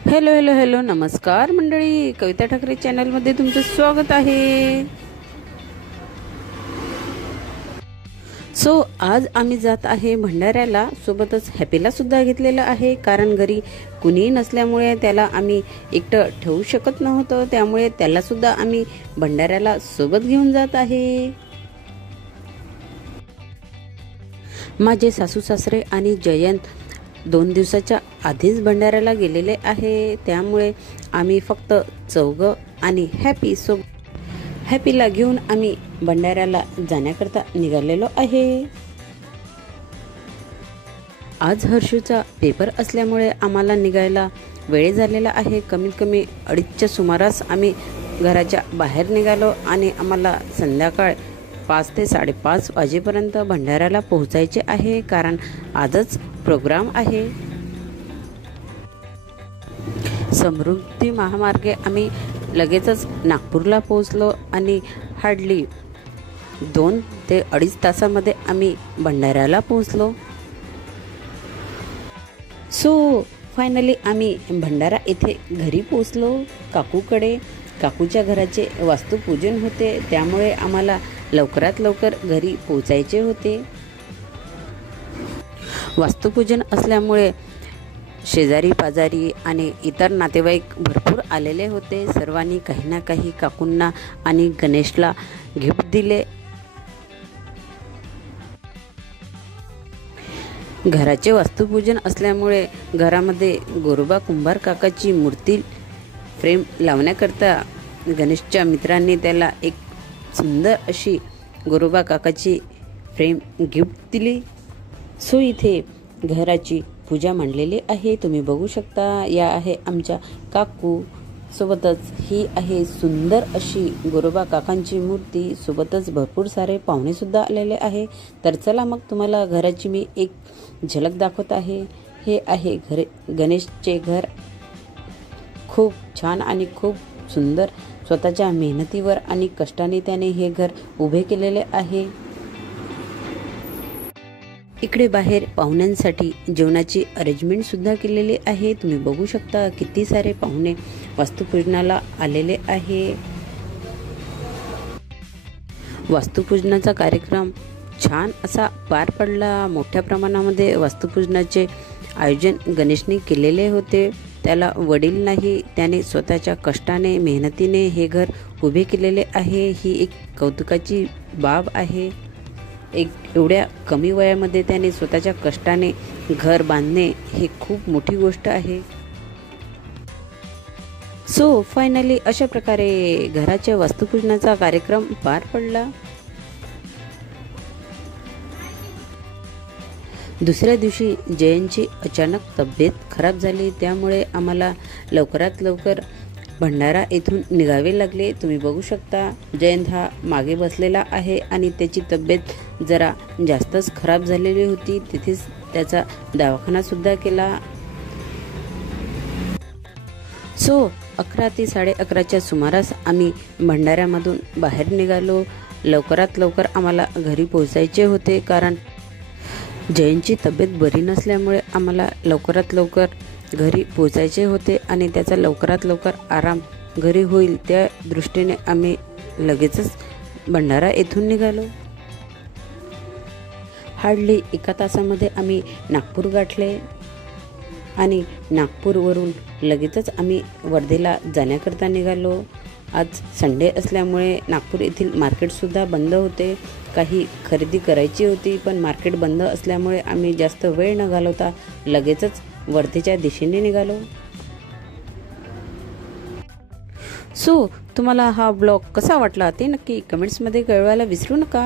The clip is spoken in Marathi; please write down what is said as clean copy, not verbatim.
हॅलो हॅलो हॅलो नमस्कार मंडळी, कविता ठाकरे चॅनलमध्ये तुमचं स्वागत आहे। आज आम्ही जात आहे भंडाऱ्याला, सोबतच हॅपीला सुद्धा घेतलेलं आहे, कारण घरी कुणी नसल्यामुळे त्याला आम्ही एकटं ठेवू शकत नव्हतो, त्यामुळे त्याला सुद्धा आम्ही भंडाऱ्याला सोबत घेऊन जात आहे। माझे सासू सासरे आणि जयंत 2 दिवसाच्या आधीच भंडाऱ्याला गेलेले आहे, त्यामुळे आम्ही फक्त चौघं आणि हॅपीला घेऊन आम्ही भंडाऱ्याला जाण्याकरता निघालेलो आहे। आज हर्षूचा पेपर असल्यामुळे आम्हाला निघायला वेळ झालेला आहे। कमीत कमी 2:30च्या सुमारास आम्ही घराच्या बाहेर निघालो आणि आम्हाला संध्याकाळ 5 ते 5:30 वाजेपर्यंत भंडाऱ्याला पोहोचायचे आहे, कारण आजच प्रोग्राम आहे। समृद्धी महामार्गे आम्ही लगेचच नागपूरला पोहोचलो आणि हार्डली 2 ते 2.5 तासामध्ये आम्ही भंडाऱ्याला पोहोचलो। फायनली आम्ही भंडारा येथे घरी पोहोचलो काकूकडे। काकूच्या घराचे वास्तुपूजन होते, त्यामुळे आम्हाला लवकरात लवकर घरी पोहोचायचे होते। वास्तुपूजन असल्यामुळे शेजारी पाजारी आणि इतर नातेवाईक भरपूर आलेले होते। सर्वांनी काही ना काही काकूंना आणि गणेशला गिफ्ट दिले। घराचे वास्तुपूजन असल्यामुळे घरामध्ये गोरोबा कुंभार काकाची मूर्ती फ्रेम लावण्याकरता गणेशच्या मित्रांनी त्याला एक सुंदर अशी गोरोबा काकाची फ्रेम गिफ्ट दिली। इथे घराची पूजा मांडलेली आहे, तुम्ही बघू शकता। या आहे आमच्या काकू, सोबतच ही आहे सुंदर अशी गोरोबा काकांची मूर्ती, सोबतच भरपूर सारे पाहुणे सुद्धा आलेले आहे। तर चला मग तुम्हाला घराची मी एक झलक दाखवत आहे। हे आहे गणेशचे घर। खूप छान आणि खूप सुंदर स्वतःच्या मेहनतीवर आणि कष्टाने त्याने हे घर उभे केलेले आहे। इकडे बाहेर पाहुण्यांसाठी जेवणाची अरेंजमेंट सुद्धा केलेली आहे, तुम्ही बघू शकता किती सारे पाहुणे वास्तुपूजनाला आलेले आहे। वास्तुपूजनाचा कार्यक्रम छान असा पार पडला। मोठ्या प्रमाणामध्ये वास्तुपूजनाचे आयोजन गणेशने केलेले होते। त्याला वडील नाही, त्याने स्वतःच्या कष्टाने मेहनतीने हे घर उभे केलेले आहे। ही एक कौतुकाची बाब आहे। एवढ्या कमी वयामध्ये त्याने स्वतःच्या कष्टाने घर बांधणे हे खूप मोठी गोष्ट आहे। फायनली अशा प्रकारे घराच्या वास्तुपूजनाचा कार्यक्रम पार पडला। दुसऱ्या दिवशी जयंतची अचानक तब्येत खराब झाली, त्यामुळे आम्हाला लवकरात लवकर भंडारा येथून निघावे लागले। तुम्ही बघू शकता जयंत हा मागे बसलेला आहे आणि त्याची तब्येत जरा जास्तच खराब झालेली होती। तिथेच त्याचा दवाखाना सुद्धा केला। 11 ते 11:30च्या सुमारास आम्ही भंडाऱ्यामधून बाहेर निघालो। लवकरात लवकर आम्हाला घरी पोहोचायचे होते, कारण जयंतची तब्येत बरी नसल्यामुळे आम्हाला लवकरात लवकर घरी पोहोचायचे होते आणि त्याचा लवकरात लवकर आराम घरी होईल, त्या दृष्टीने आम्ही लगेचच भंडारा येथून निघालो। हार्डली 1 तासामध्ये आम्ही नागपूर गाठले आणि नागपूरवरून लगेचच आम्ही वर्धेला जाण्याकरता निघालो। आज संडे असल्यामुळे नागपूर येथील मार्केटसुद्धा बंद होते। काही खरेदी करायची होती, पण मार्केट बंद असल्यामुळे आम्ही जास्त वेळ न घालवता लगेचच वर्धेच्या दिशेने निघालो। तुम्हाला हा ब्लॉग कसा वाटला ते नक्की कमेंट्समध्ये कळवायला विसरू नका।